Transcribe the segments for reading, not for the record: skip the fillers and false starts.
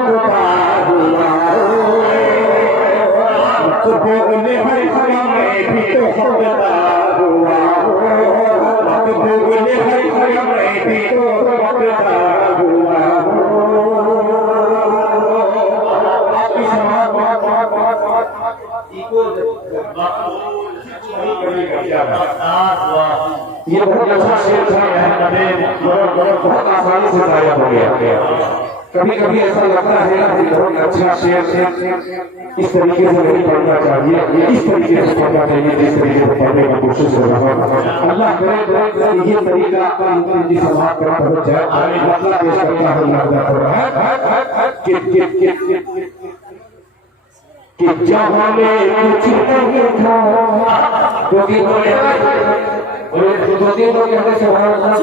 हकदार हुआ मकबूल है मैं भी तो हकदार हुआ मकबूल है मैं भी तो हकदार हुआ ये बहुत अच्छा शेर था, बहुत आसानी से गाया हो गया। कभी कभी ऐसा लगता है कि बहुत अच्छा शेर इस तरीके से नहीं पढ़ना चाहिए, इस तरीके से पढ़ना चाहिए जिस तरीके से पढ़ने की कोशिश कर रहा हूँ। अल्लाह करे ये तरीका आपकी समाज पर पहुंच जाए। अल्लाह पेश करता है कि जहाँ में कुछ नहीं था दो तीन लोग कहते सुभान अल्लाह,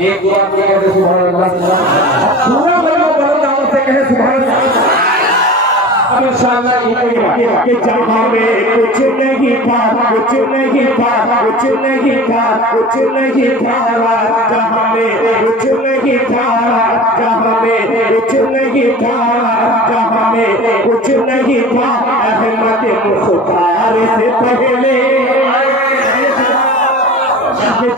एक दो आदमी कहते सुभान अल्लाह, पूरा बड़ा से कहे सुभान अल्लाह। अब इंशाअल्लाह कि जहाँ में कुछ नहीं था कुछ नहीं था कुछ नहीं था कुछ नहीं था जहाँ में कुछ नहीं था जहाँ में कुछ नहीं था जहाँ में कुछ नहीं था अहमद मुख्तार से पहले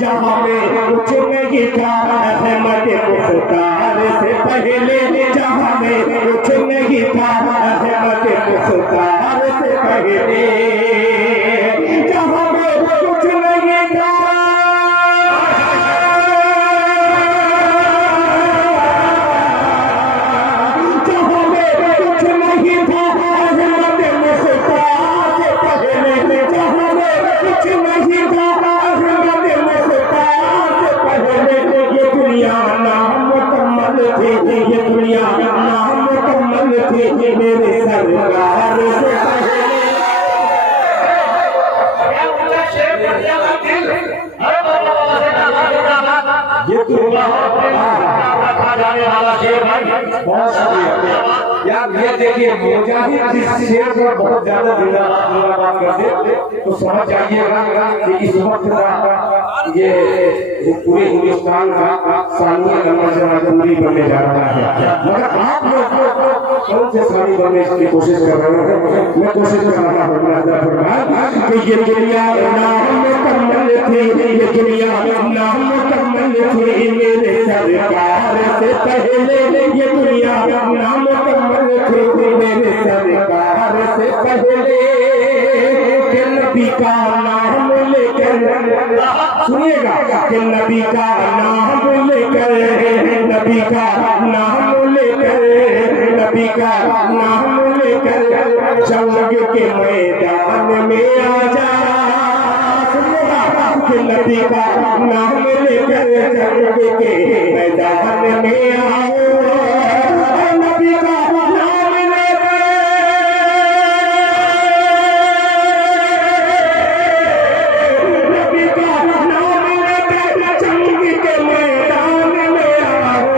जहाँ में कुछ नहीं था अहमद मुख्तार से पहले जहाँ में कुछ नहीं था अहमद मुख्तार से पहले जहाँ में कुछ नहीं था जहाँ में कुछ नहीं था अहमद मुख्तार से पहले जहाँ में कुछ नहीं था ये दुनिया नामुकम्मल थी, ये दुनिया नामुकम्मल थी मेरे सरकार से ये दुनिया बहुत यार ये देखिए मुजाहिद जिस शेर पर बहुत ज्यादा बात करते तो समझ जाइएगा कि इस वक्त ये पूरे हिंदुस्तान का सानिया नंबर पूरी बनने जा रहा है। मगर आप लोग कौन से सानी बनने की कोशिश कर रहे हैं? मैं कोशिश कर रहा हूँ कि ये दुनिया नामुकम्मल थी, ये दुनिया नामुकम्मल थी मेरे सरकार से पहले, ये दुनिया नामुकम्मल थी मेरे सरकार से पहले। नबी का नाम लेकर सुनिएगा कि नबी का नाम लेकर नबी का नाम लेकर नबी का नाम लेकर जंग के मैदान में आ जा। सुनिएगा कि नबी का नाम लेकर जंग के मैदान में आओ। नबी का नाम लेकर नबी का नाम लेकर जंग के मैदान में आओ।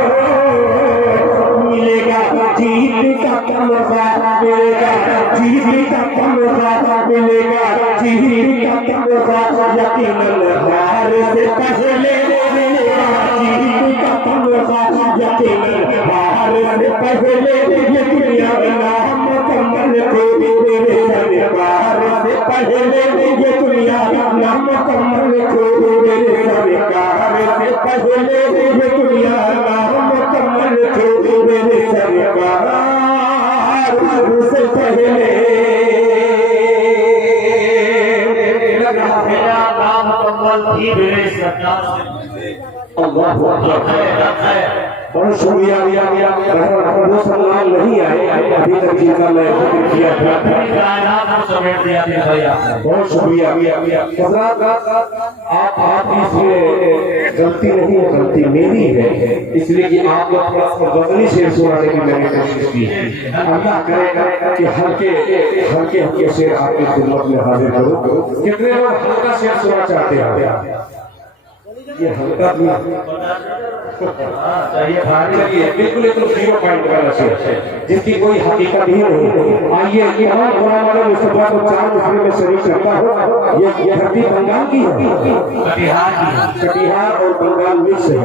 मिलेगा जीत का तमगा, मिलेगा जीत का तमगा, मिलेगा जीत का तमगा। यकीनन हार से पहले मिलेगा जीत का तमगा, यकीनन हार से पहले। ये दुनिया नामुकम्मल थी मेरे सरकार से पहले, ये दुनिया नामुकम्मल थी मेरे सरकार से पहले, ये दुनिया नामुकम्मल थी मेरे सरकार से पहले। अल्लाह बहुत शुक्रिया। मुसलमान नहीं आए अभी तक जिनका मैं किया था, बहुत शुक्रिया। आप इसमें गलती नहीं है, गलती मेरी है, इसलिए कि आप गजली शेर सुनाने की मैंने कोशिश की। अल्लाह करेगा कि हल्के शेर आपकी खिदमत में हाजिर करो। कितने लोग हल्का शेर सुनना चाहते हैं? ये हल्का भी चलिए बिल्कुल एकदम 0 पॉइंट वाला से जिसकी कोई हकीकत ही नहीं। आइए ये और गुलाम वाले मुस्तफा को 4 दूसरे में शरीक करता हो। ये धरती बंगाल की है, कटिहार और बंगाल मिक्स है।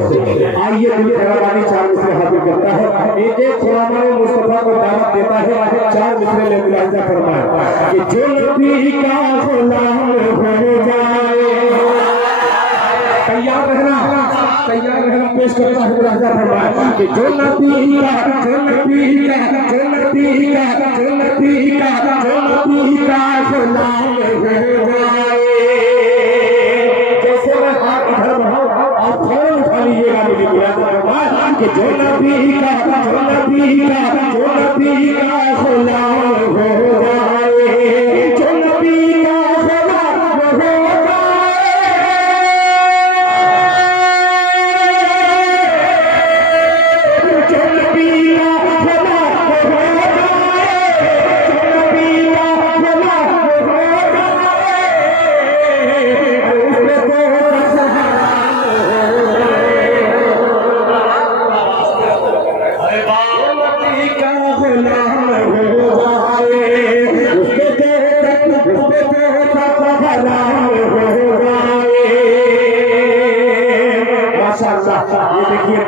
आइए दिल खैराबादी 4 मिसरे हाजिर करता है। एक गुलाम वाले मुस्तफा को दावत देता है 4 मिसरे ले मुलाहिजा फरमाए कि जो नबी का गुलाम हो जाए। तैयार रहना पेश करता है मुलाहिजा फरमाए कि जो नबी का गुलाम हो जाए। जैसे मैं हाथ इधर बढ़ाऊं आप फौरन उठा लीजिएगा मेरी मुलाहिजा फरमाए कि जो नबी का गुलाम हो जाए। जो नबी का गुलाम हो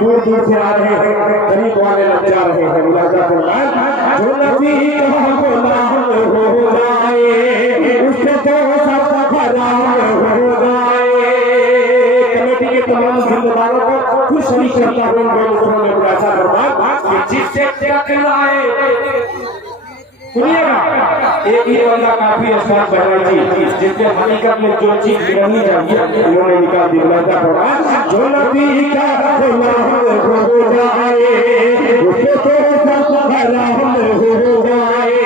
दूर दूर से आ रहे हैं, गरीब वाले लग जा रहे हैं। मुलाहिजा फरमाए जो नबी का गुलाम हो जाए उसके तो सब हराम हो जाए। कमेटी के तमाम जिम्मेदारों को खुश शरीक करता हूं। मुलाहिजा फरमाए जिससे टकराए। सुनिएगा एक ही बंदा काफी अस्ताद बहराई जी जिसने हकीकत में जो चीज रहनी चाहिए उन्होंने निकाल दी। मुलाहिजा फरमाए जो नबी का गुलाम हो जाए उसके तो सब हराम हो जाए।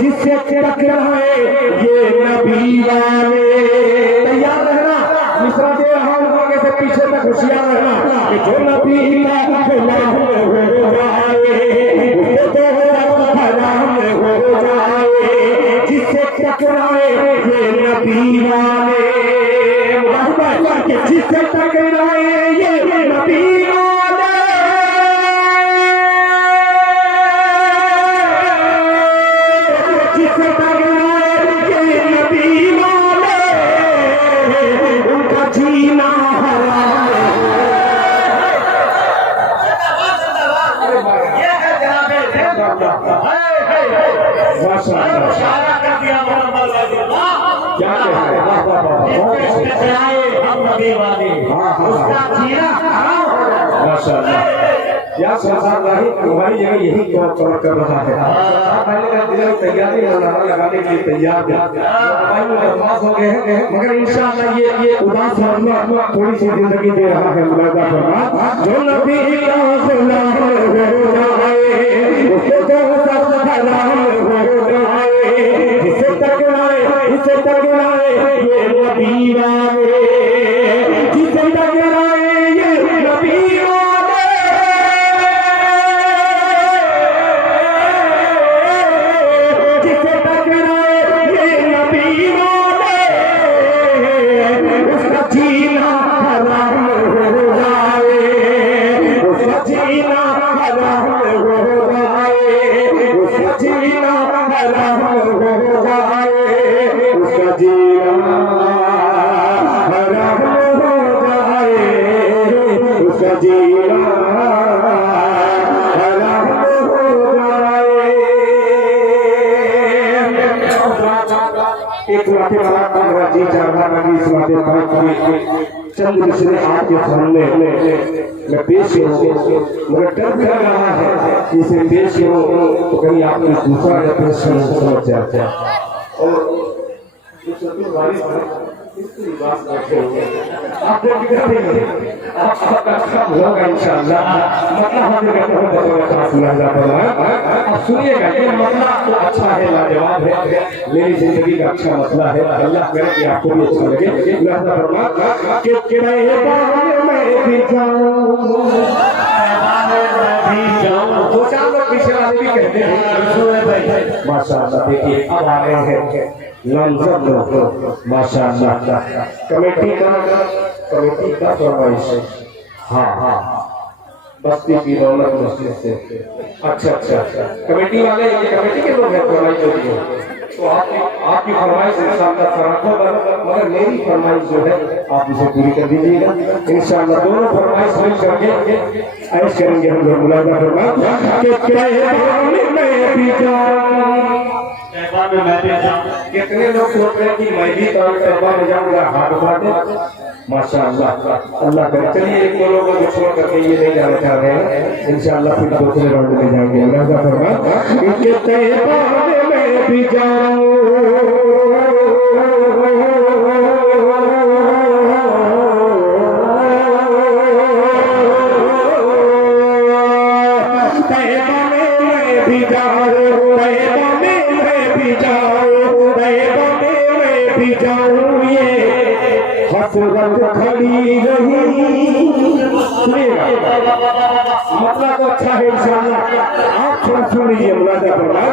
जिससे टकराए ये नबी वाले। तैयार रहना मिश्रा दे रहा हूं आगे से पीछे तक होशियार रहना कि जो नबी का गुलाम हो जाए जिससे टकराए ये नबी वाले। जिससे टकराए ये नबी वाले। जिससे टकराए ये नबी वाले उनका जीना हराम। क्या या संसार हमारी जगह यही चमक कर रहा है। पहले का दिल तैयारी लगाने के लिए तैयार हो गए हैं मगर इंशाअल्लाह ये उदास थोड़ी सी जिंदगी दे रहा है। मुलाहिजा फरमाए जो नबी का गुलाम हो जाए उसके तो सब हराम हो जाए। जिससे टकराए ये नबी वाले। जिससे टकराए ये नबी वाले। जिससे टकराए ये नबी वाले उसका जीना हराम हो जाए। उसका जीना हराम हो जाए। उसका जीना हराम हो जाए। उसका जीना हराम हो जाए। उसका जीना हराम हो जाए। एक बातें बड़ा जी चाहता नबी इस बातें चंद मिसरे आपके सामने मैं पेश करूं मगर डर लग रहा है कि इसे पेश करूं तो कहीं आपने दूसरा या प्रश्न समझ जाते हैं। और आप इंशाअल्लाह सुनिएगा। ये मसला तो अच्छा है, लाजवाब है, मेरी जिंदगी का अच्छा मसला है। अल्लाह करे कि आपको भी अच्छा लगे। दो चार लोग पीछे वाले भी कहते हैं माशाअल्लाह। देखिए अब आ रहे हैं नामजद लोग माशाअल्लाह। कमेटी का फरमाइश है। हाँ बस्ती की रौनक मस्जिद से। अच्छा कमेटी वाले ये कमेटी के लोग हैं फरमाइश जो दिए, तो आपकी फरमाइश इंशाअल्लाह फराखों, मगर मेरी फरमाइश जो है आप इसे पूरी कर दीजिएगा इंशाअल्लाह। दोनों फरमाइश मिल करके ऐश करेंगे हम लोग। मुलाजा फरमाइश कितने लोग सोच रहे हैं कि मैं भी तौबा में जाऊंगा, हाथ उठाते माशाअल्लाह। अल्लाह करे। चलिए एक दो लोगों को छोड़ करके ये नहीं जाना चाह रहे हैं, इंशाअल्लाह फिर दूसरे राउंड में जाएंगे। मुलाजा फरमाइश भी जाऊं हसरत खड़ी रही। मतलब अच्छा है इंशाअल्लाह। आप सुन लीजिए मुलाजा फरमाइश।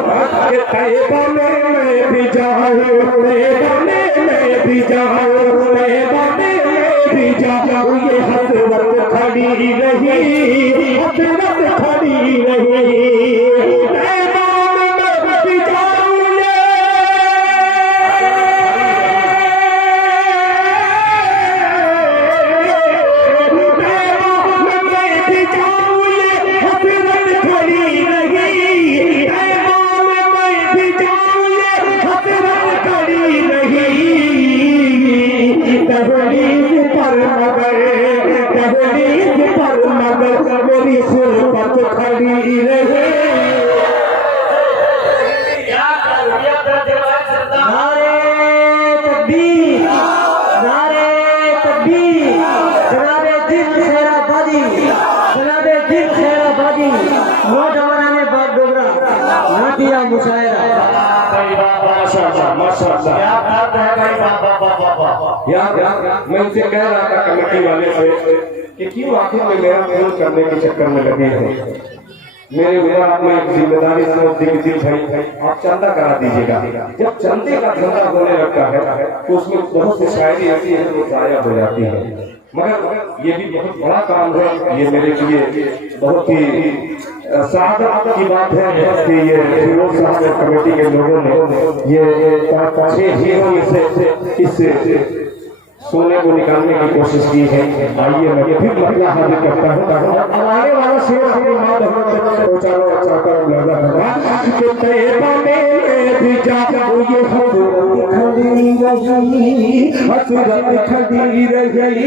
तैयबा में भी जाऊं, तैयबा में भी जाऊं, तैयबा में भी जाऊं, ये हसरत खड़ी रही, हसरत खड़ी रही। मेरी सुरबत खड़ी रहे। नारे तकबीर, नारे तकबीर, जनाबे दिल खैराबादी, जनाबे दिल खैराबादी, नौजवान बाग डोगरा नाटिया मुशायरा। माशाअल्लाह यार मैं उनसे कह रहा था कमेटी वाले से कि क्यों आखिर में मेरा विरोध करने के चक्कर में लगे हैं। मेरे ऊपर आपने एक जिम्मेदारी समझ दी कि भाई आप चंदा करा दीजिएगा। जब चंदे का धंधा होने लगता है तो उसमें बहुत सी शायरी ऐसी है जो जाया हो जाती है, मगर ये भी बहुत बड़ा काम है। ये मेरे लिए बहुत ही सादत की बात है कि ये फिरोज साहब और कमेटी के लोगों ने ये 5-6 हीरो इस सोने को निकालने की कोशिश की है। आइए मैं फिर महिला हाजिर करता हूँ। आने वाला शेर अपनी माँ बहनों तक पहुँचाना चाहता हूँ। मुलाजा फरमाइश कि तैयबा में भी जाऊं, ये हसरत खड़ी रही,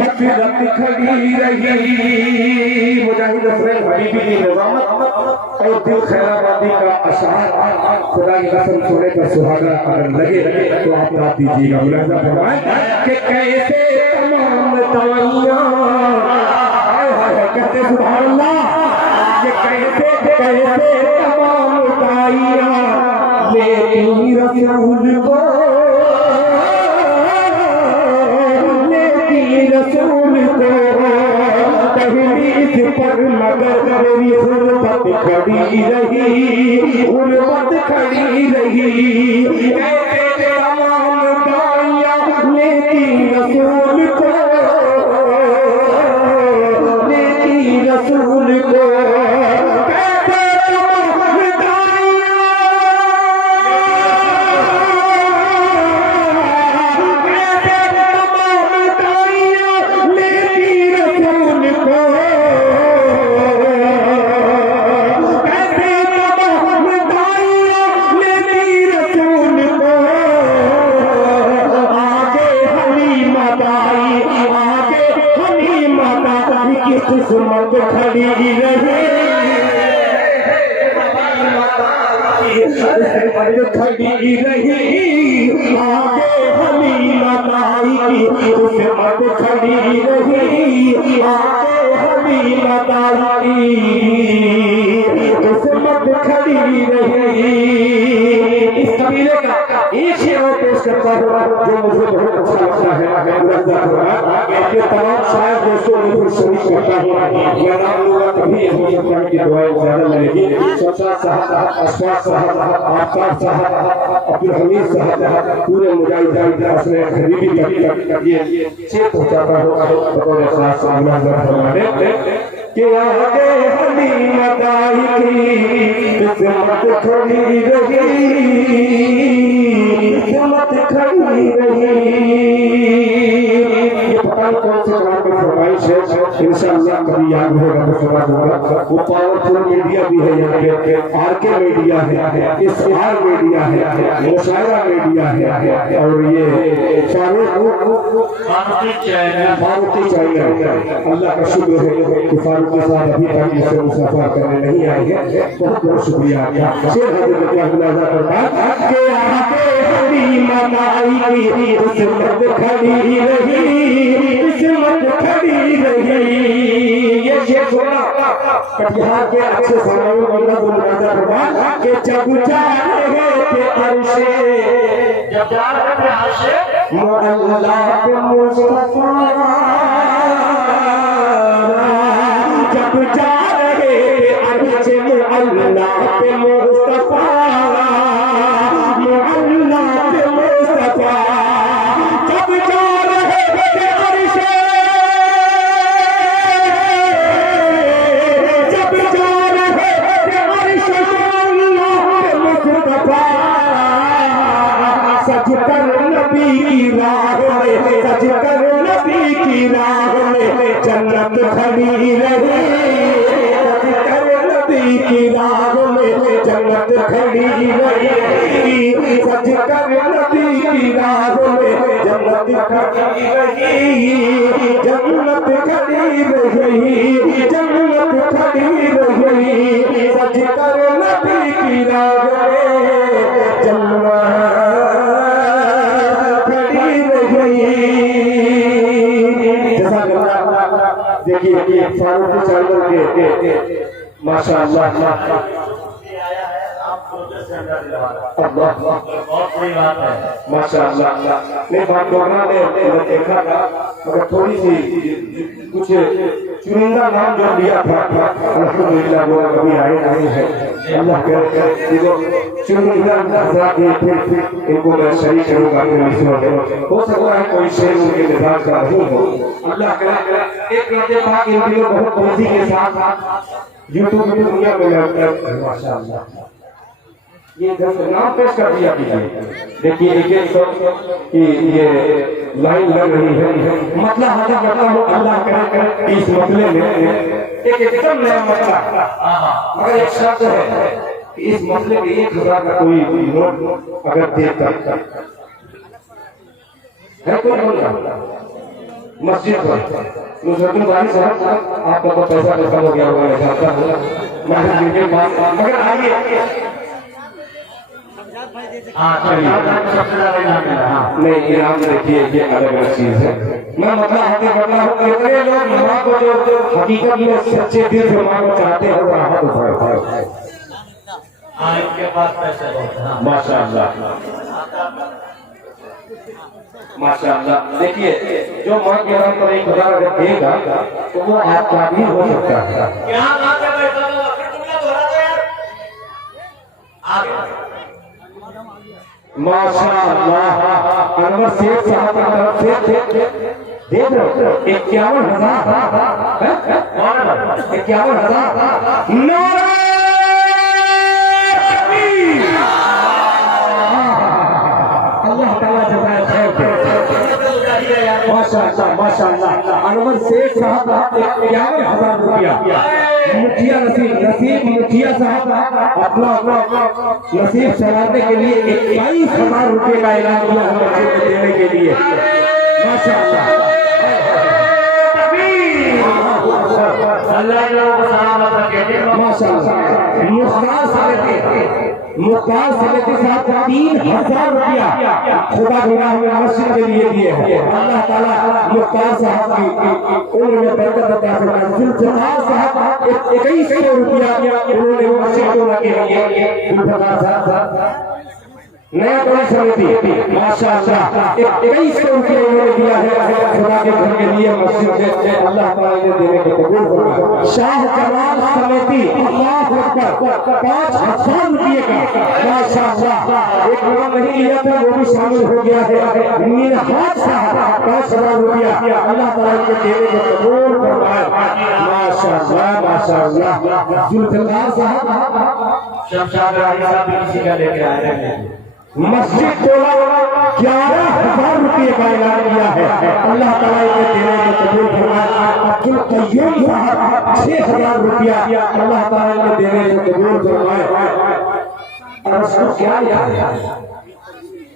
हसरत खड़ी रही। मुजाहिद अफजल हबीबी की निज़ामत और दिल खैराबादी का अशआर खुदा की कसम सुनने पर सुहागा अगर लगे तो आप गा दीजिएगा। मुलाजा फरमाइश कि कैसे तमाम दवाइयाँ कहते सुभान अल्लाह, कि कैसे तमाम दवाइयाँ लेती रसूल को, लेती रसूल को तहरीर पर, मगर मेरी गुर्बत खड़ी रही, गुर्बत खड़ी रही। कैसे तमाम दवाइयाँ लेती रसूल को, लेती रसूल को, कैसे तमाम दवाइयाँ, कैसे तमाम दवाइयाँ लेती रसूल को, कैसे तमाम दवाइयाँ लेती रसूल को। किस्मत खड़ी रही, खड़ी रही, आगे हलीमा ताई की किस्मत खड़ी रही, आगे हलीमा ताई की किस्मत खड़ी रही। इस कबीले का एक शेर पेश करता हूँ जो मुझे बहुत अच्छा लगता है। ये तमाम शायद दोस्तों मुझे शरीक करता हूँ। मैं आप लोगों कभी हो सकता है कि दुआएं ज्यादा लगेगी। शमशाद साहब, अशफाक साहब, आफ्ताब साहब, अब्दुल हमीद साहब, पूरे मुजाहिदीन असले गरीबी तक ये चेत पहुंचाता हूँ बतौर खास सामना फरमाने कि आगे हलीमा दाई की किस्मत खड़ी रही, किस्मत खड़ी रही। ये पता नहीं कौन से कलाम की फरमाइश है, इंशाअल्लाह कभी याद होगा तो सुना दूंगा। वो पावरफुल मीडिया भी है यहाँ पे, आरके मीडिया है, इसहार मीडिया है, मुशायरा मीडिया है, और ये फारूकी चैनल। अल्लाह का शुक्र है कि फारूक के साथ अभी तक इसे मुसाफा करने नहीं आए हैं। बहुत बहुत शुक्रिया। शेर हजरत क्या गुलाजा करता कि आके हलीमा दाई की किस्मत खड़ी रही, किस्मत खड़ी रही। ये शेर सुना कटिहार के अच्छे सालों में अल्लाह गुलाजा करता कि जब जा रहे थे अर्शे, जब जा रहे थे अर्शे मुअल्ला पे मुस्तफा, जब जा रहे थे अर्शे मुअल्ला पे मुस्तफा, मुअल्ला पे मुस्तफा, जब जा रहे थे अर्शे, जब जा रहे थे अर्शे मुअल्ला पे मुस्तफा, सज कर नबी की राह में, सज कर नबी की राह में जन्नत खड़ी रही, सज कर नबी की राह में जन्नत खड़ी रही, सज कर नबी की राह में जन्नत खड़ी रही, जन्नत खड़ी रही, जन्नत खड़ी रही, सज कर नबी की राह में जन्नत देखिए फारूकी चैनल के माशाअल्लाह माशाअल्लाह। मैं बात करना देखा था मगर थोड़ी सी कुछ चुनिंदा नाम जो लिया था अल्हम्दुलिल्लाह वो कभी आए नहीं है। अल्लाह के चुनिंदा इनको मैं शरीक करूँगा अपने मिसरों में। हो सकता है कोई शेर उनके मिजाज का नहीं हो। अल्लाह के एक कहते पाक इन दिनों बहुत तेजी के साथ यूट्यूब की दुनिया में माशाअल्लाह ये नाम पेश कर दिया कीजिए। देखिए एक एक की ये लाइन लग रही है, मतलब हाजिर करता हूँ अल्लाह करे इस मसले में एक एकदम नया मसला, मगर एक शर्त है कि इस मसले के 1000 का कोई नोट अगर देता है कोई बोलना मस्जिद पर नुसरतुल बारी साहब आपका तो पैसा खत्म हो गया होगा मैं जानता हूँ, मगर आइए नहीं इनाम देखिए ये अलग अलग चीज है। मैं मतलब हाथी करता हूँ कितने लोग माँ को जो हकीकत में सच्चे दिल से माँ को चाहते हैं वो हाथ उठाए इनके पास पैसे माशाअल्लाह माशाअल्लाह। देखिए जो माँ के नाम पर 1000 अगर देगा तो वो आपका भी हो सकता है। माशाअल्लाह अनवर शेख साहब की तरफ से देख रहे हो 51,000 नारा अल्लाह ताला जज़ाए खैर माशाअल्लाह माशाअल्लाह। अनवर शेख साहब 51,000 रुपया मुखिया नसीब मुखिया साहब अपना नसीब संवारने के लिए 21,000 रुपए का ऐलान किया है मस्जिद को देने के लिए माशाअल्लाह। माशाअल्लाह मुख्तार समिति साहब 3,000 रुपया खुदा गुनाह में मस्जिद के लिए दिए हैं। अल्लाह ताला मुख्तार साहब की उम्र में बरकत अता फरमाए। जुल्फकार साहब 2100 रुपया उन्होंने मस्जिद को के लिए जुल्फकार साहब नया कोई समिति माशाअल्लाह 2100 रुपये इन्होंने दिया है खुदा के घर के लिए मस्जिद से अल्लाह ताला ने देने को कबूल फरमाए। शाह जमाल समिति अल्लाह अकबर 5000 रुपये का माशाअल्लाह एक लोग नहीं लिया था वो भी शामिल हो गया है। मिनहाज साहब 5000 रुपया अल्लाह ताला के देने को कबूल फरमाए माशाअल्लाह माशाअल्लाह। जुल्फिकार साहब शमशाद राही साहब किसी का लेके आए हैं। मस्जिद टोला 11,000 रुपये का ऐलान किया है अल्लाह ताला इन्हें देने को कबूल फरमाए। अब्दुल कय्यूम साहब 6,000 रुपया अल्लाह ताला इन्हें देने को कबूल फरमाए। और उसको क्या याद है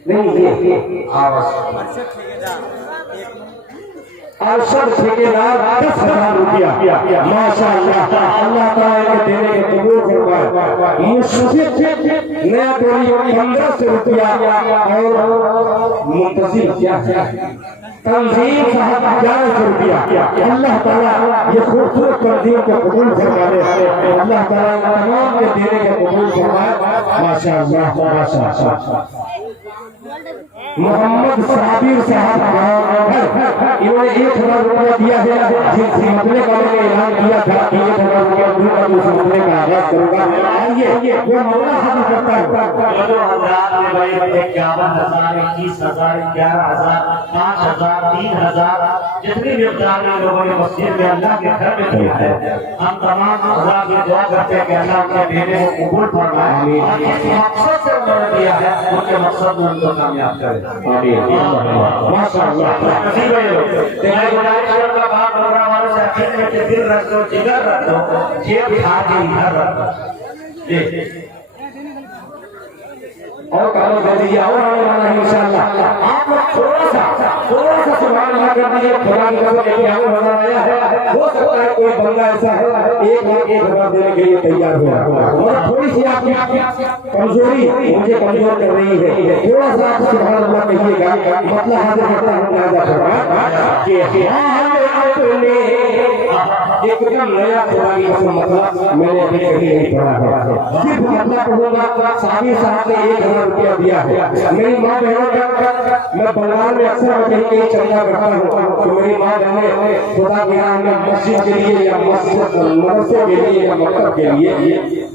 नहीं ये अरशद ठेकेदार 10,000 रुपया माशाअल्लाह अल्लाह ताला के देने के कबूल फरमाए। मुस्जिद नया टोली 1500 रुपया और मुंतजिर क्या है तंजीम साहब 1100 रुपया अल्लाह ताला ये खूबसूरत तंजीम को कबूल फरमाए। अल्लाह ताला तमाम के देने के कबूल फरमाए माशाअल्लाह माशाअल्लाह। मोहम्मद साबिर साहब इन्होंने 1,000 रुपया दिया है। जिस मसले का मैंने ऐलान किया था 1,000 रुपया दूंगा तो उस मसले का आगाज करूंगा। आइए वो मौला हाजिर करता है जो हजरात ने भाई 51,000 21,000 11,000 5,000 3,000 जितनी भी अफराद ने लोगों ने मस्जिद में अल्लाह के घर में किया है हम तमाम अल्लाह की दुआ करते हैं कि अल्लाह के देने को कबूल फरमाए और जिस मकसद से उन्होंने दिया है उनके मकसद में उनको कामयाब करे। माशाअल्लाह का बात हो रहा वालों से आखिर में के दिल रख दो जिगर रख दो जेब खाके इधर रख दो और कारो दे दीजिए और आने वाला है इंशाअल्लाह। आप लोग थोड़ा सा सुभान अल्लाह कर दीजिए। खुदा की कसम एक यहाँ नजर आया है हो सकता है कोई बंदा ऐसा है 1,01,000 देने के लिए तैयार हुआ और थोड़ी सी आपकी कमजोरी मुझे कमजोर कर रही है। थोड़ा सा आप सुभान अल्लाह कहिएगा मतलब हाजिर करता हूँ कि अपने एकदम नया खुदा की कसम मतलब मैंने अभी कहीं नहीं पढ़ा है सिर्फ मतलब होगा साबिर साहब ने 1,000 रुपया दिया है। मेरी माँ बहनों का मैं बंगाल में अक्सर कहीं कहीं चर्चा करता हूँ तो मेरी माँ बहनें खुदा के नाम में मस्जिद के लिए या मदरसे के लिए या मकतब के लिए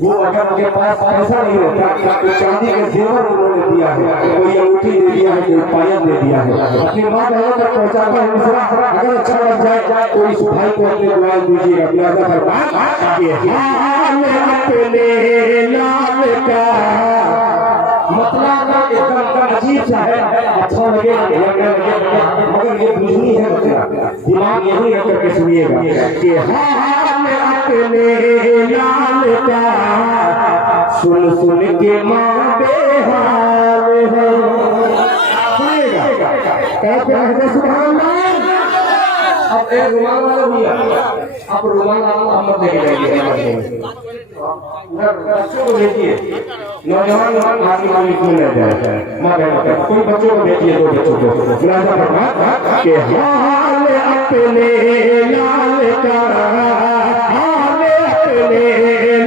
वो अगर उनके पास पैसा नहीं होता तो चांदी के जेवर उन्होंने दिया है कोई अंगूठी दे दिया है कोई पायल दे दिया है। अपनी माँ बहनों तक पहुँचाता हूँ दूसरा अगर अच्छा लग जाए तो इस भाई को अपने दुआ दीजिएगा प्यादा फरमान मतलब एकदम अजीब सा है अच्छा लगे मगर ये बुझनी है दिमाग यही रख करके सुनिएगा कि लाल का सुन सुन के माँ बेहाल है सुनिएगा सुभान अब एक रुमाल वाला भी है आप रुमाल मोहम्मद लेके जाइए बच्चों को भेजिए नौजवान आदमी वाली क्यों ले जाए माँ बहन कोई बच्चों को भेजिए दो बच्चों को गुलाजा फरमा के हाल अपने लाल का हाल अपने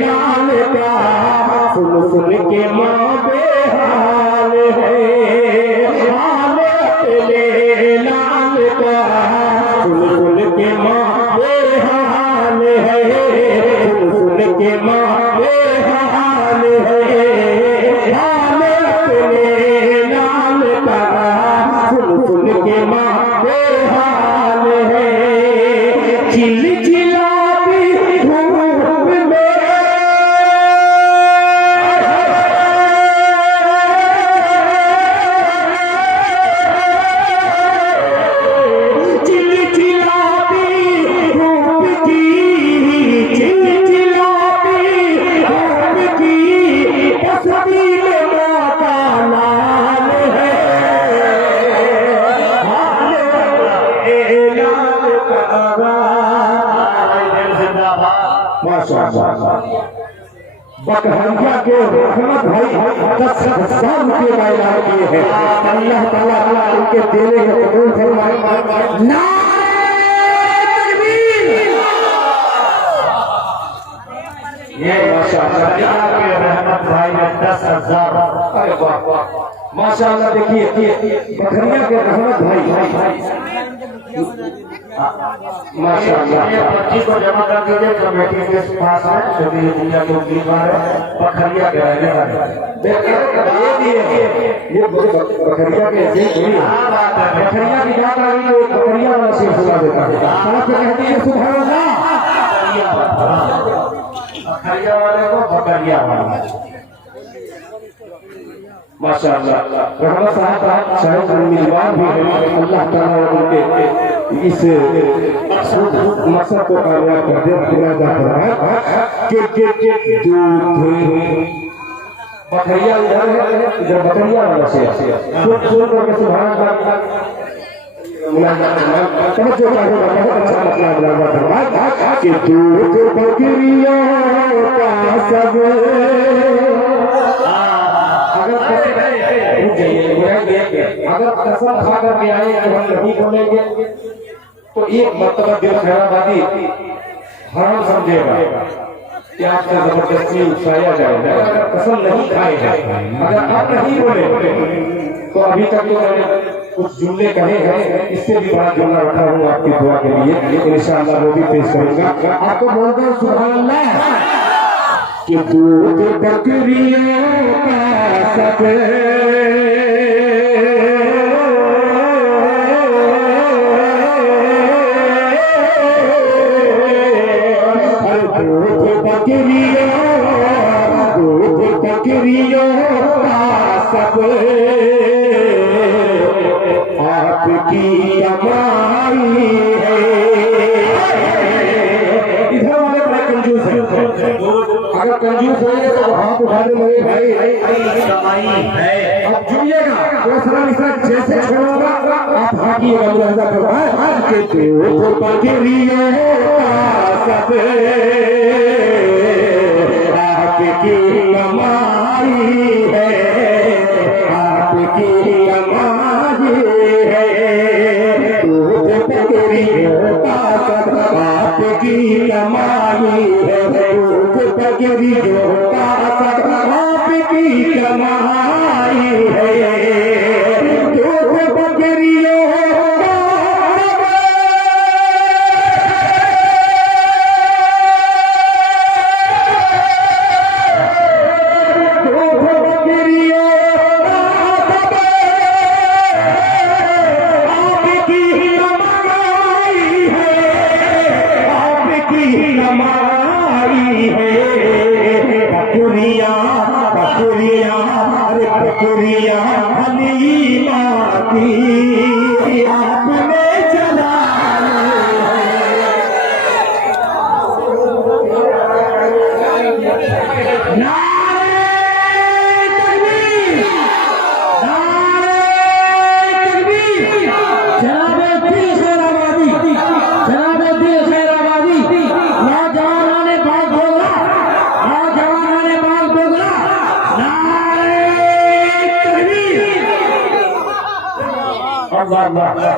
लाल का सुन सुन के माँ बेहाल है हाल अपने लाल का सुन सुन के माँ बेहाल है सुन सुन के माँ बेहाल है हाल अपने लाल का सुन सुन के माँ बेहाल है चिलचिलाती धूप में बकहरिया के रहमत भाई 10,000 रुपये का ऐलान किए हैं अल्लाह ताला उनके देने के कबूल फरमाए। ये माशाअल्लाह रहमत भाई ने 10,000 अरे वाह वाह माशाअल्लाह देखिए बखरिया के रहमत भाई माशाअल्लाह। ये पर्ची को जमा कर दीजिए कमेटी के पास है, सभी दुनिया के उम्मीदवार है, बखरिया के रहने वाले। ये बखरिया के बखरिया की बात आ रही है, बखरिया वाला शेर सुना देता है, सड़क पे कहती है सुभान अल्लाह, बखरिया वाले को बकरिया वाला। माशाअल्लाह। रहमत साहब शायद उम्मीदवार भी हैं, अल्लाह ताला उनके इस मकसद को कामयाब कर दे। पूरा जाता है कि दूध बकरिया इधर है, इधर बकरिया वाला शेर सुन करके सुभान अल्लाह तवज्जो चाहिए। बहुत अच्छा मतलब कि दूध बकरिया का सब अगर कसम खाकर के आए कि हम नहीं बोलेंगे तो एक मरतबा दिल खैराबादी हराम समझेगा कि आपसे जबरदस्ती उकसाया जाएगा। अगर कसम नहीं खाए, अगर आप नहीं बोले तो अभी तक तो मैंने कुछ जुमले कहे हैं, इससे भी बड़ा जुमला रखा हूँ आपकी दुआ के लिए, इंशाअल्लाह वो भी पेश करूंगा। आपको बोलते हैं सुभान अल्लाह कि दूध बकरियों का सब बकरियों का सब आपकी कमाई है। इधर वाले बड़े कंजूस हैं, अगर कंजूस होंगे तो हाथ उठाने लगे भाई कमाई है। अब जुड़िएगा जैसे छोड़ोगा आप हाकिएगा मुलाजा करवाए कि तो बकरियों का सब आपकी कमाई है, आपकी कमाई है। दूध बकरियों का सब आपकी कमाई है, दूध बकरियों का सब आपकी कमाई है। दूध बकरियों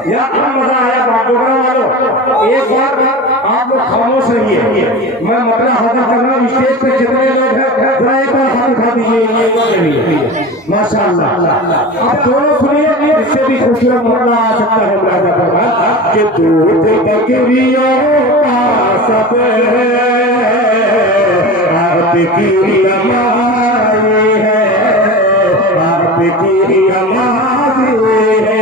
या मजा आया बाबूगढ़ वालों। एक बार आप लोग खामोश रहिए, मैं मतलब हाजिर कर रहा हूँ। स्टेज पे जितने लोग हैं एक बार हाथ उठा दीजिए माशाअल्लाह। आप दोनों सुनिए, इससे भी खूबसूरत मामला आ सकता है मुलाजा पर कि दूध बकरियों का सब आपकी कमाई है, आपकी कमाई है।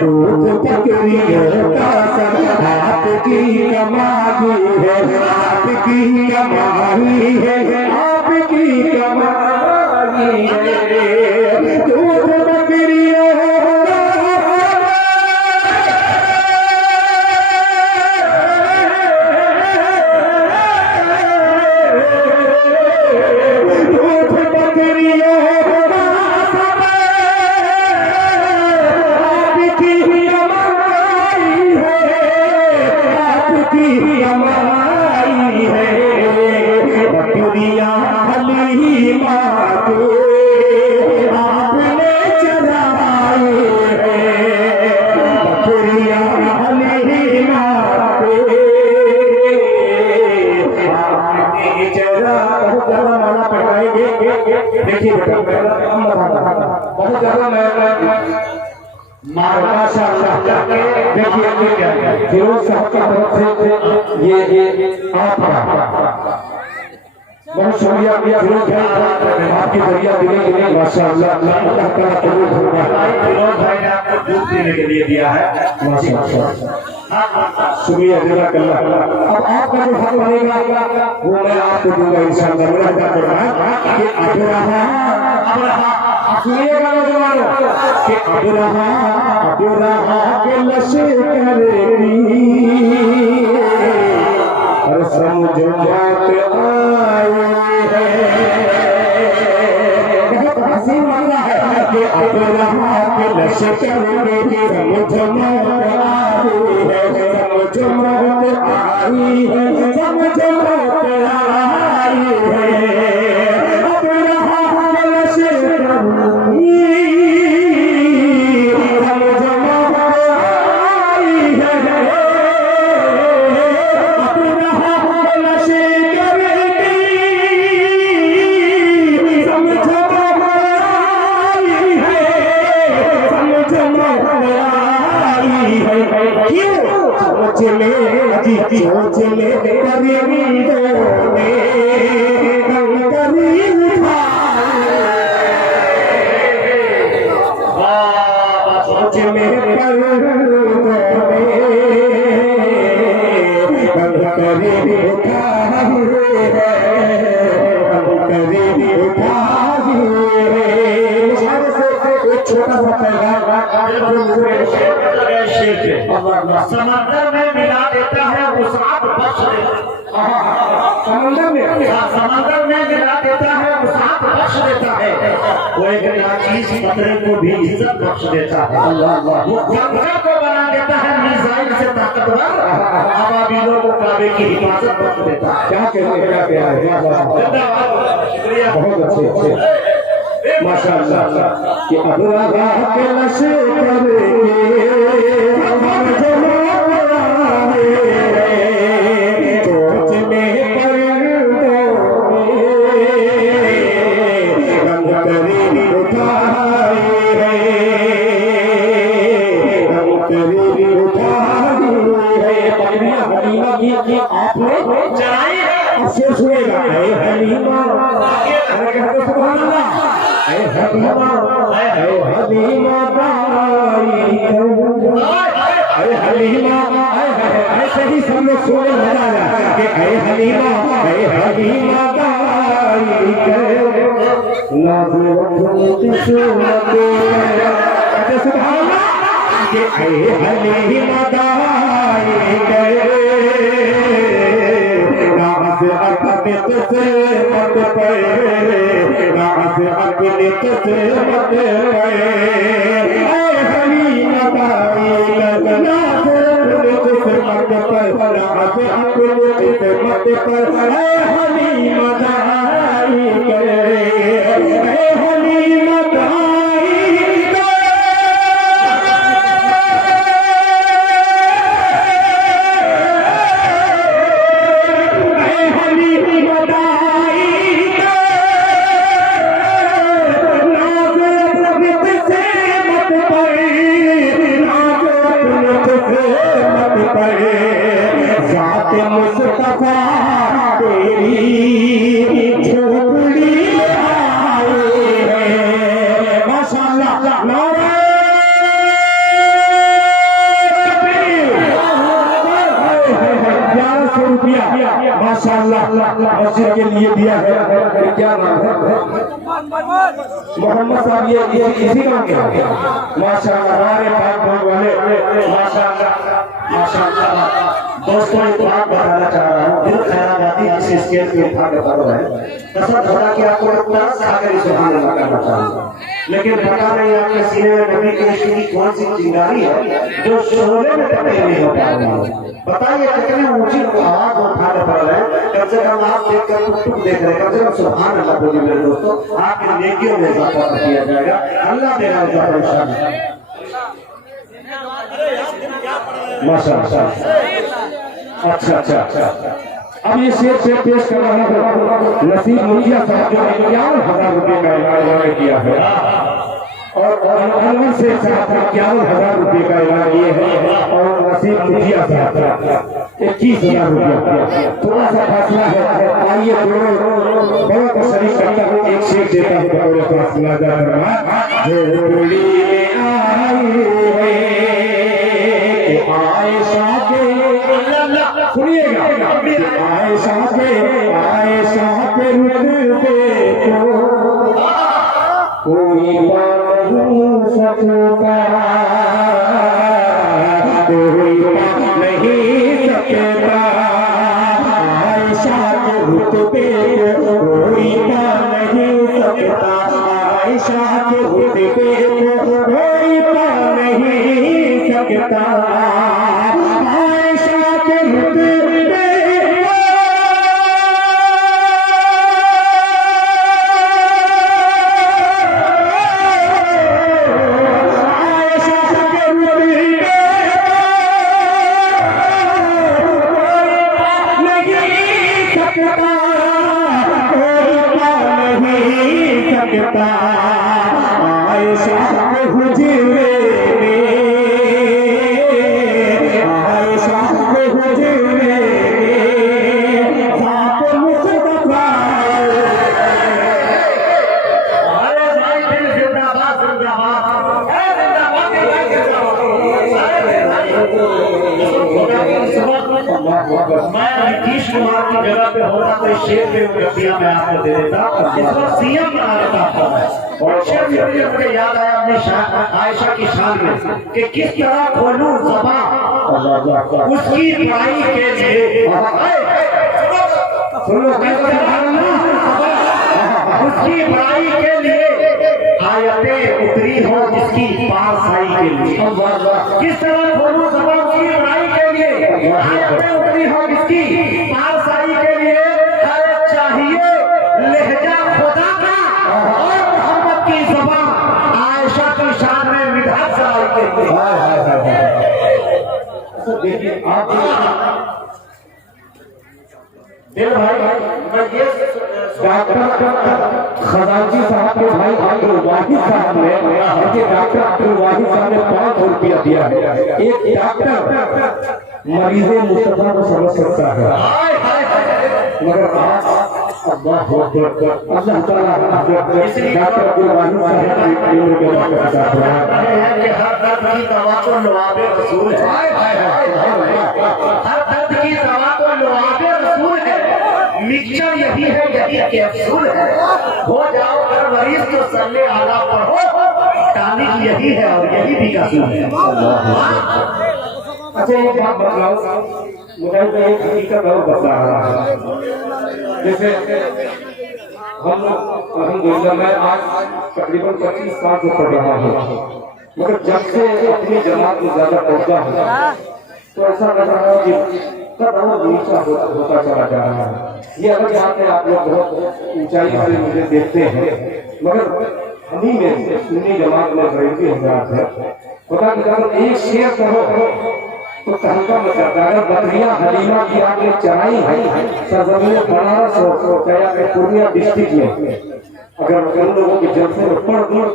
दूध बकरियों का सब आपकी कमाई है, आपकी कमाई है, आपकी कमाई है। दूध बकरियों हलीमा के देखिए बेटा बहुत ज्यादा माशाअल्लाह देखिए क्या फिरोज साहब की तरफ से ये आपका बहुत शुक्रिया फिरोज भाई आपकी जरिया दिले के लिए माशाअल्लाह अल्लाह ताला कबूल फरमाए। फिरोज भाई ने आपको दूध पीने के लिए दिया है, माशाअल्लाह शुक्रिया जज़ाकल्लाह। अब आपका जो हक बनेगा वो मैं आपको दूंगा इंशाअल्लाह। मेरा हक है कि अब रहा सुनिएगा नौजवानों कि अब रहा के लश्कर और समझौते आए हैं। बहुत हसीन मामला है कि अब रहा के लश्कर समझौते आई है, समझौते आई है। अब रहा समंदर में मिला देता है वुसअत बख्श देता है। समंदर में मिला देता है वुसअत बख्श देता है। वो एक नाचीज कतरे को भी इज्जत बख्श देता है। वो गंगा को बना देता है मिसाइल से ताकतवर, अबाबीलों को काबे की हिफाजत बख्श देता है। क्या कहते हैं शुक्रिया, बहुत अच्छे माशाअल्लाह कि अब रहा के लश्कर अफसोस हुएगा हलीमा अरे हलीमा ऐसे ही सब लोग सोने लगा कि हलीमा मस्जिद के लिए दिया है। क्या नाम है? मोहम्मद साहब ये इसी नाम के माशाअल्लाह हमारे भाग वाले माशाअल्लाह। दोस्तों एक बात बताना चाह रहा हूँ, दिल खैराबादी जिस स्केल पे उठा के पढ़ रहे हैं, कसम खुदा की आपको एक तरस खाकर इसे हाजिर करना चाहूँगा, लेकिन पता नहीं आपके सीने में नबी के इश्क की कौन सी चिंगारी है जो शोले में पकड़े नहीं हो पा रही है। बताइए कितनी ऊंची आवाज उठाने पड़ रहे हैं। कम से कम आप देख कर टुक देख रहे हैं, कम से कम सुभान अल्लाह बोलिए मेरे दोस्तों, आपकी नेकियों में इजाफा किया जाएगा, अल्लाह देगा इजाफा इंशाअल्लाह। माशाअल्लाह अच्छा। अब ये शेर से पेश कर रहा है नसीब मुखिया साहब जो 51,000 रुपए का इनाम किया है और अनवर से 51,000 रुपए का इनाम ये है और नसीब मुखिया साहब 21,000 रुपया। थोड़ा सा फासला है, आइए दोनों बड़ों को शरीक करता हूँ, एक शेर देता हूँ बड़ों को फासला आयशा के सुनिएगा आयशा के रुतबे को कोई नहीं सकता कोई नहीं सकता आयशा के रुतबे को कोई नहीं सकता आयशा के रुतबे को कोई नहीं सकता आयशा के रुतबे मैं नीतीश कुमार की जगह पे होता तो शेर के रुपया मैं आपको दे देता, इस वक्त सीएम बना देता आपको। और शेर से मुझे याद आया अपने आयशा की शान में कि किस तरह खोलूं ज़बान उसकी बुराई के लिए, उसकी बुराई के लिए आयतें उतरी हो जिसकी पारसाई के लिए। किस तरह खोलूं ज़बान उसकी बुराई के लिए आयतें उतरी हो जिसकी पारसाई के लिए। चाहिए लहजा खुदा का और मोहम्मद की ज़बान आयशा की शान में मिठास सराय के लिए। देखिए आप दिल भाई मैं ये डॉक्टर खजांची साहब के भाई अब्दुल वाहिद साहब ने देखिए डॉक्टर अब्दुल वाहिद साहब ने 500 रुपया दिया है। एक डॉक्टर मरीज़ मुस्तफा को समझ सकता है मगर अल्लाह ताला डॉक्टर अब्दुल वाहिद साहब की उम्र के बाद बताता है कि हर दर्द की दवा को लवाबे रसूल है, हर दर्द की दवा को लवाबे रसूल है। मिक्सचर यही है, यही कैप्सूल है। हो जाओ अगर मरीज तो सल्ले आला पढ़ो, टानिक यही है और यही भी कसूल है। अच्छा एक बात बताओ, मुझे तो एक हकीकत और बता रहा है। जैसे हम लोग अल्हम्दुलिल्लाह मैं आज तकरीबन 25 साल से पढ़ रहा हूँ, मगर जब से अपनी जमात में ज्यादा पढ़ता हूँ तो ऐसा लग रहा है कि कब और नीचा होता चला जा रहा है। ये अलग बात है, आप लोग बहुत ऊंचाई से मुझे देखते हैं, मगर हम ही में सुन्नी जमात में गरीबी हजार है। खुदा की कसम एक शेर कहो तो तहलका मचाता है। बकरियां हलीमा की आपने चराई है सरजमीन बनारस हो चाहे पूर्णिया डिस्ट्रिक्ट में, अगर उन लोगों के जलसे में पढ़ दूं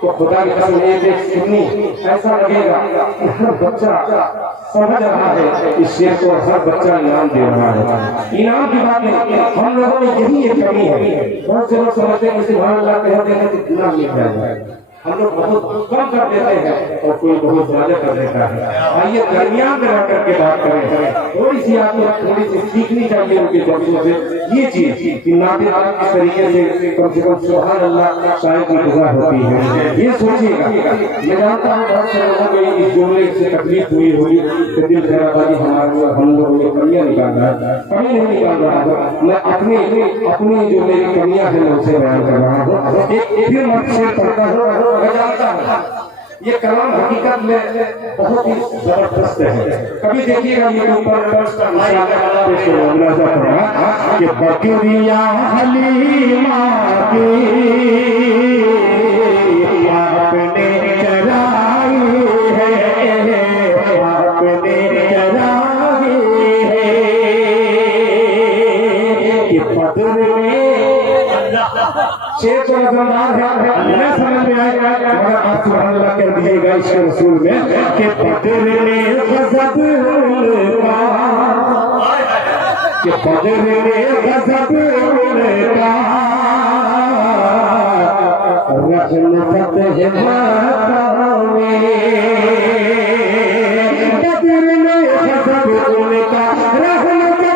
तो खुदा की कसम एक सुन्नी ऐसा लगेगा कि हर बच्चा समझ रहा है इस शेर को, हर बच्चा इनाम दे रहा है। इनाम की बात नहीं, हम लोगों में यही एक कमी है। बहुत से लोग समझते हैं सुभान अल्लाह कहते हैं कि गुनाह मिल जाएगा, हम लोग बहुत कम कर देते हैं और कोई बहुत ज्यादा कर देता है। आइए दरमियान में रह करके बात करें, थोड़ी सी आपको थोड़ी सी सीखनी चाहिए उनके जज्बों से। ये चीज कि नाते आला किस तरीके से कम सुभान अल्लाह शायद की गुज़ार होती है, ये सोचिएगा। मैं जानता हूँ बहुत से लोगों को इस जुमले से तकलीफ हुई होगी कि दिल खैराबाजी हम लोगों ने कमियां निकाल रहा है, कमी नहीं निकाल रहा है। मैं अपनी जो मेरी कमियां हैं मैं उसे बयान कर रहा हूँ। एक फिर मत से पढ़ता हूँ, मैं जानता हूँ ये कलाम हकीकत में बहुत ही जबरदस्त है। कभी देखिएगा ये ऊपर कि बकरिया हलीमा की आपने चराई है, आपने चराई है। बदर में शेर तो रज़मदार है मैं समझ में आएगा मगर आप सुभान अल्लाह कर दीजिएगा इसके रसूल में कि बदर में गज़ब उनका कि बदर में गज़ब उनका रहमत है मक्का में बदर में गज़ब उनका रहमत है मक्का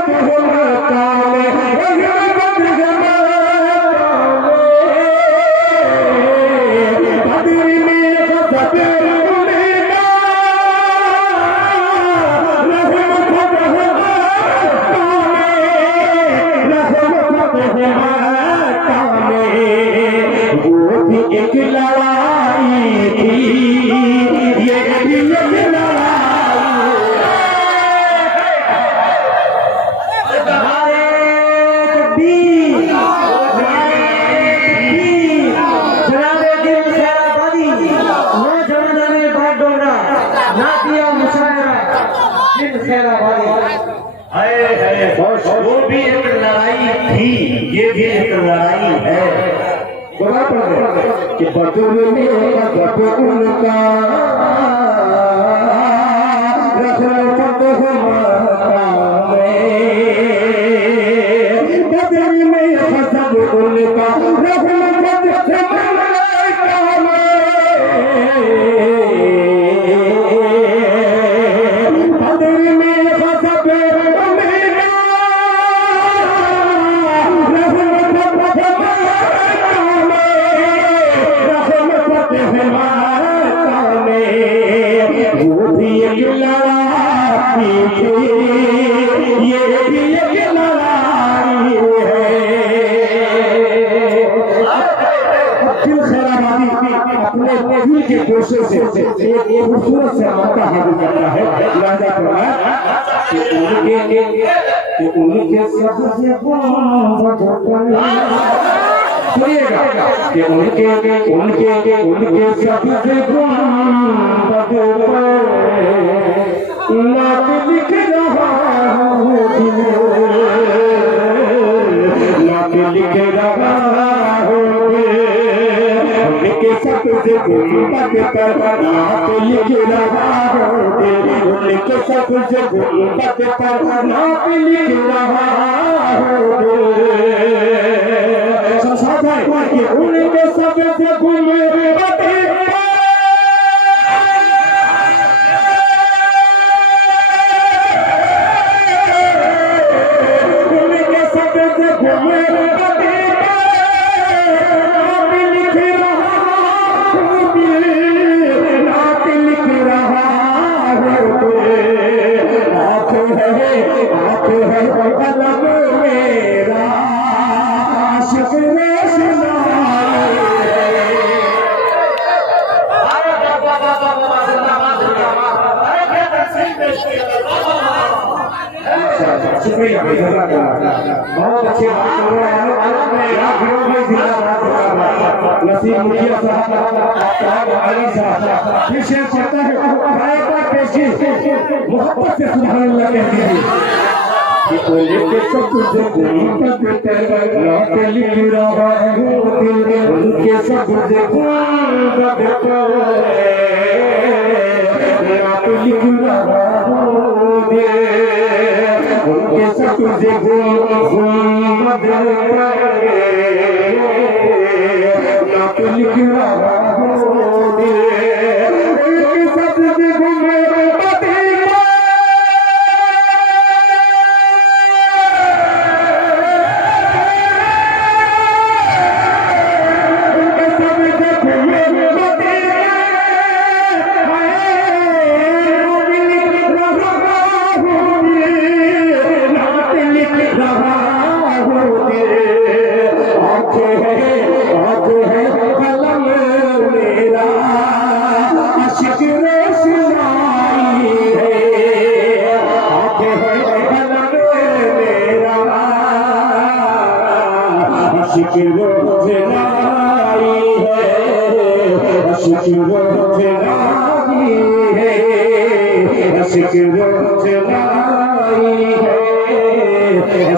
में एक लड़ाई थी ये वो भी एक लड़ाई थी ये भी एक लड़ाई है कि बदर में गज़ब उनका रहमत है मक्का में बदर में गज़ब उनका रहमत है मक्का में बदर में गज़ब अपने के कोशिश से एक खूबसूरत से मौका हासिल करता है राजा फरमाया कि उनके सबसे सुनिएगा कि उनके सबसे नात लिख रहा हूँ नात लिख रहा हूँ उनके सबसे गुंबद पर नात लिख रहा हूँ उनके सबसे गुंबद पर नात लिख रहा हूँ उनके सबसे गुंबद शुक्रिया बहुत अच्छे नसीब मुखिया साहब अली साहब फिर शेर कहता है पेशी मोहब्बत से सुभान अल्लाह कह दीजिए कि सब तुझे गुंबद पर नात लिख रहा हूँ उनके सब तुझे गुंबद पर नात लिख रहा हूँ उनके सब तुझे गुंबद नात लिख रहा हूँ उनके सब तुझे गुंबद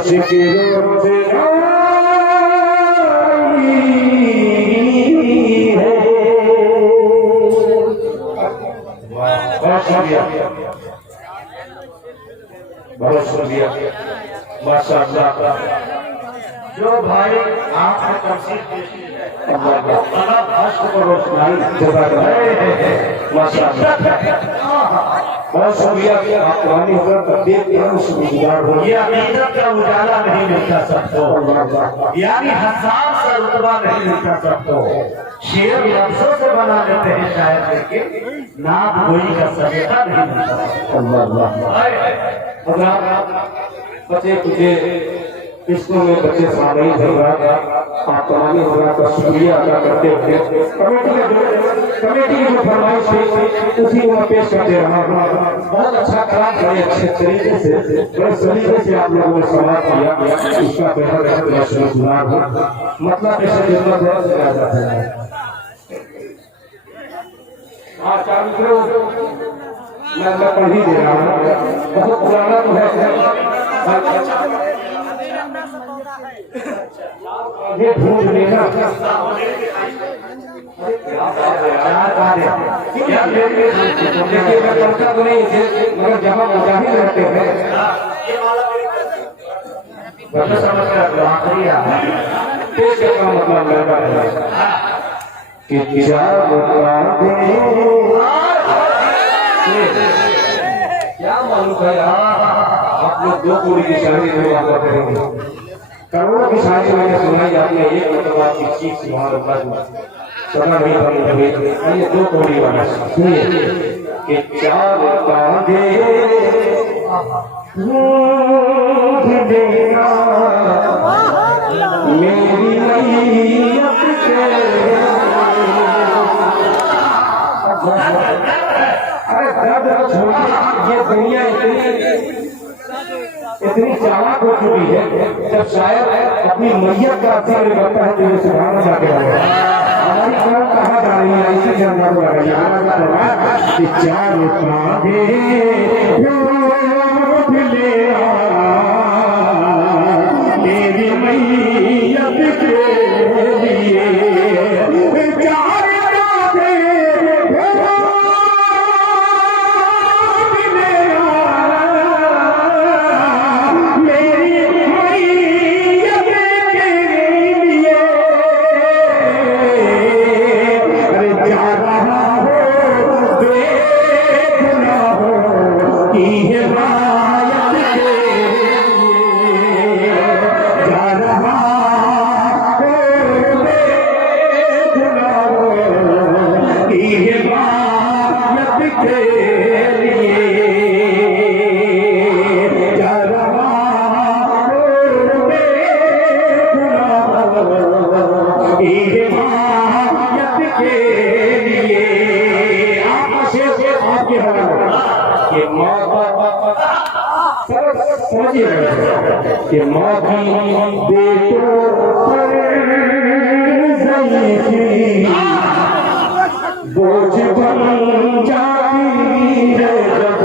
Shikiro जो भाई आपने तफसीर पेश की है अल्लाह हश्र को रोशनाई माशाअल्लाह बहुत शुक्रिया आप पुरानी हजरत देखते हैं उस गुजार हो ये अकीदत का उजाला नहीं मिलता सबको, यानी हसान सा रुतबा नहीं मिलता सबको। शेर लफ्जों से बना लेते हैं शायद, लेकिन नाम कोई का सलीका नहीं मिलता। बच्चे तुझे इसको में बच्चे सामने जरूरत आप तमामी हजरात का शुक्रिया अदा करते हुए कमेटी की जो फरमाइश थी उसी को मैं पेश करते रहा हूँ। बहुत अच्छा काम बड़े अच्छे तरीके से बड़े सलीके से आप लोगों ने समाप्त किया, इसका बेहद शुक्रगुजार हूँ। मतलब ऐसे खिदमत है हाँ चालू मैं पढ़ ही दे रहा हूँ। बहुत पुराना तो है ये ढूंढ लेना देखिए मैं करता तो नहीं मगर जहाँ मुजाहिद रहते हैं पेश का मतलब लगा है कि क्या मालूम है आप लोग दो पूरी की शादी में बात करेंगे, करोड़ों की शादी मैंने सुनाई जाती है, एक मतलब आपकी चीज सुबह सदा नहीं बनी ये दो कोड़ी वाला सुनिए कि चार कांधे देना मेरी मैयत के अरे दर्द छोड़िए, ये दुनिया इतनी चालाक हो चुकी है, जब शायद अपनी मैयत का असर करता है तो ये सुधारना जाके आएगा। हमारी कौन कहा जा रही है ऐसे जानवर कि चार कांधे मेरी मैयत के लिए चार कांधे कि माँ भी बेटों पर बोझ बन जाती है जब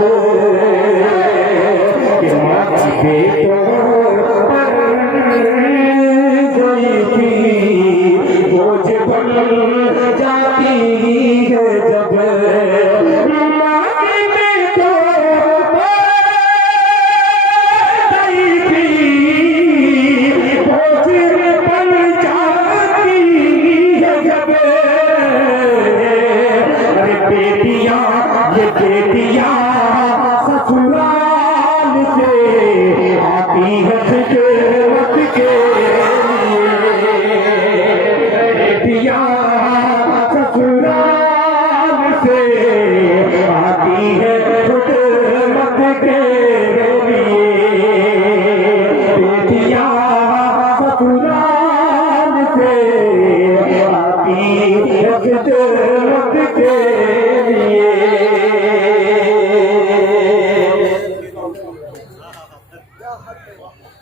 कि माँ भी बेटों पर बोझ बन जाती है जब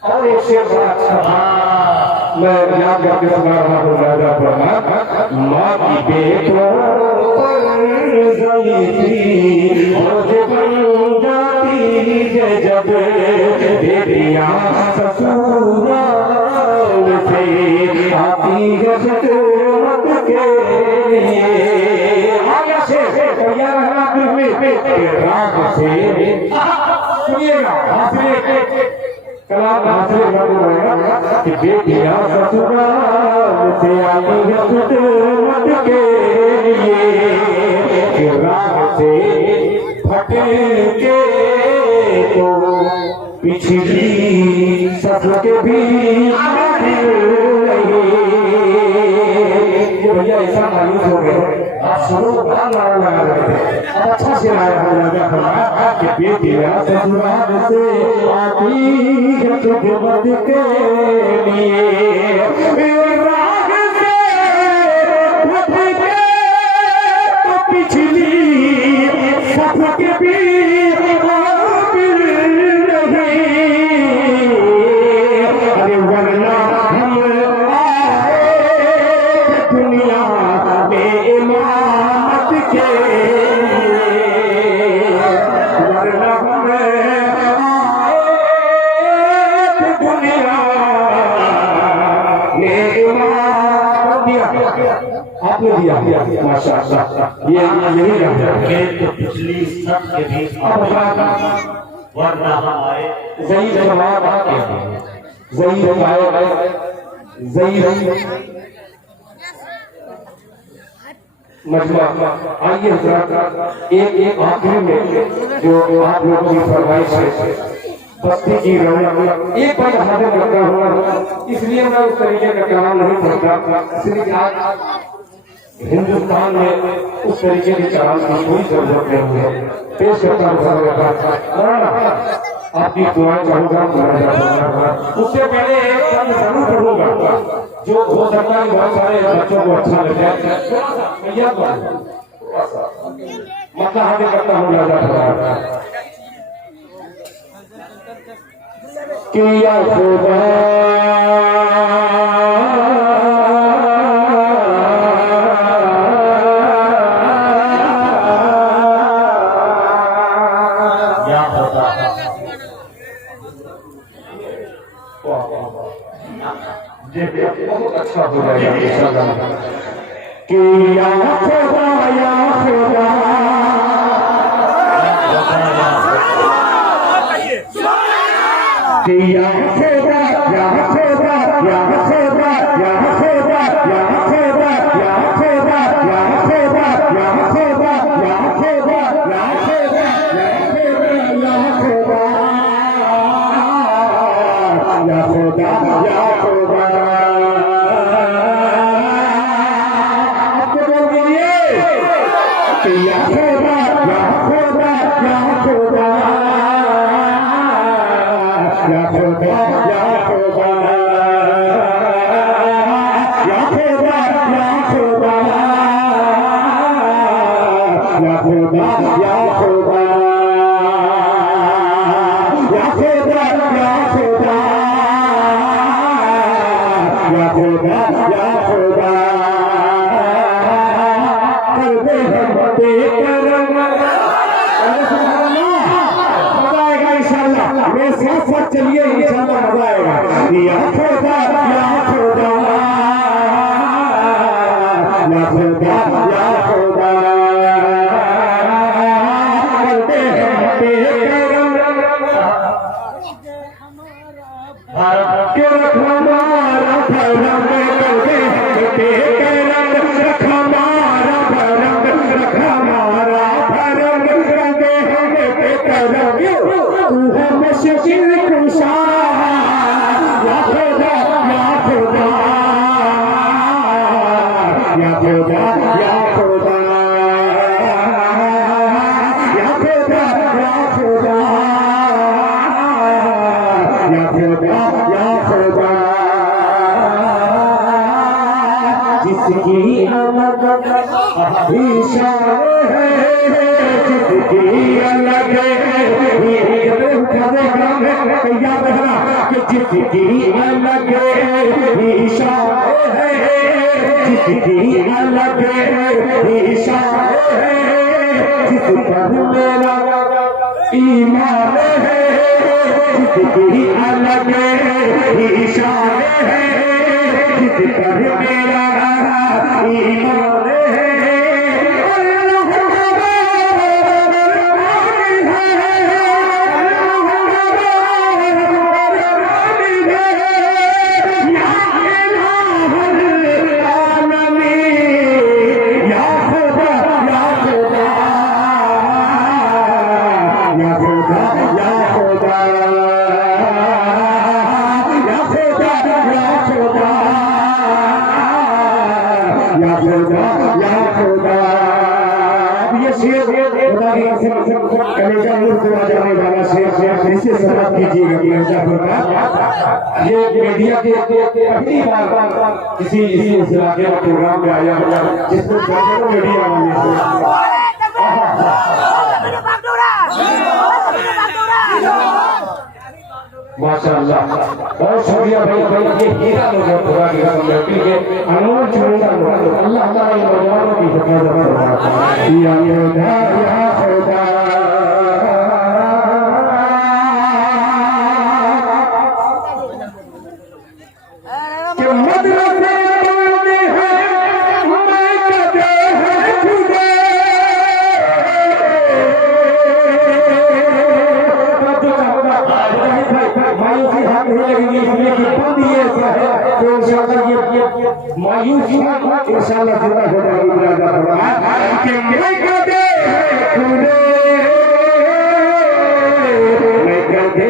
और एक शेर बड़ा अच्छा मैं याद करके सुना रहा हूँ राजा प्रहलाद माँ की बेटों पर गई थी बोझ बन जाती है जब बेटियां ससुराल से आती है खिदमत के लिए। आगे से तैयार रहना राग से सुनिएगा कलाम हासिल कर कि बेटियां ससुराल से आती है खुदमत के लिए, राह से फटे के तो पिछली सस के भी भैया ऐसा मालूम हो गया आप सुनो लगा रहे थे अब अच्छा से आया कि बेटियां ससुराल से आती है खुदमत के लिए, राग से फट के तो पिछली सस के भी आपने दिया माशाअल्लाह ये यही के तो पिछली सब के भी वरना हम आए ज़ही जवाब आके ज़ही आए ज़ही मजमा आइए एक आखिरी में जो आप लोगों की फरमाइश है बस्ती की रौनक एक बार हाजिर करता हूँ, इसलिए मैं उस तरीके का कलाम नहीं करता, इसलिए आज हिंदुस्तान में उस तरीके के कलाम की कोई जरूरत नहीं है। पेश करता हूँ आपकी दुआएं चाहूंगा, उससे पहले एक काम जरूर करूंगा जो हो सकता है बहुत सारे बच्चों को अच्छा लग जाए, मतलब हाजिर करता हूँ किया खुदा क्या होता बहुत अच्छा हो जाएगा इंशाअल्लाह। किया खुदा या खुदा किया खुदा या खुदा या खुदा या खुदा या खुदा या खुदा या खुदा या खुदा या खुदा या खुदा या खुदा या खुदा आपको बोल दीजिए किया खुदा या खुदा या खुदा या खुदा या खुदा या खुदा या खुदा या खुदा या खुदा या खुदा या खुदा या खुदा कर दे हम बेकरम मेरे साथ साथ चलिए इंशाअल्लाह मजा आएगा। या खुदा या खुदा या खुदा या खुदा करते हैं बेकरम के रख हमारा भरम करते हैं बेकरम रख हमारा भरम रख हमारा भरम करते हैं बेकरम तू है मुश्किल कुशा या खुदा या खुदा या खुदा या खुदा या खुदा या खुदा या खुदा या खुदा जिसकी अलग इशारे है जिसकी अलग जिसकी अलग इशारे है जिसकी अलग इशारे है जिस पर मेरा ईमान है जिसकी अलग इशारे है जिस पर मेरा ईमान है खुदा या खुदा या खुदा। ये शेर खुदा की कसम कलेजा नूर को जाने वाला शेर इसे समझ कीजिएगा कि ऐसा होगा। ये मीडिया के पहली बार किसी इस इलाके में प्रोग्राम में आया जिसको दर्जनों मीडिया वाले माशाअल्लाह बहुत शुक्रिया भाई ये हीरा लोग हैं खुदा की कसम के अनमोल चुनिंदा लोग। अल्लाह हमारे नौजवानों की हिफाजत फरमाए या खुदा या खुदा। कि मदरसे बोलते हैं मैं कदे है खुदा मायूसी हाथ नहीं लगेगी इसलिए कि बंद ये ऐसा है तो इंशाअल्लाह ये मायूसी इंशाअल्लाह जिंदा हो जाएगी मुरादा फरमाए कि मैं कदे है खुदा मैं कदे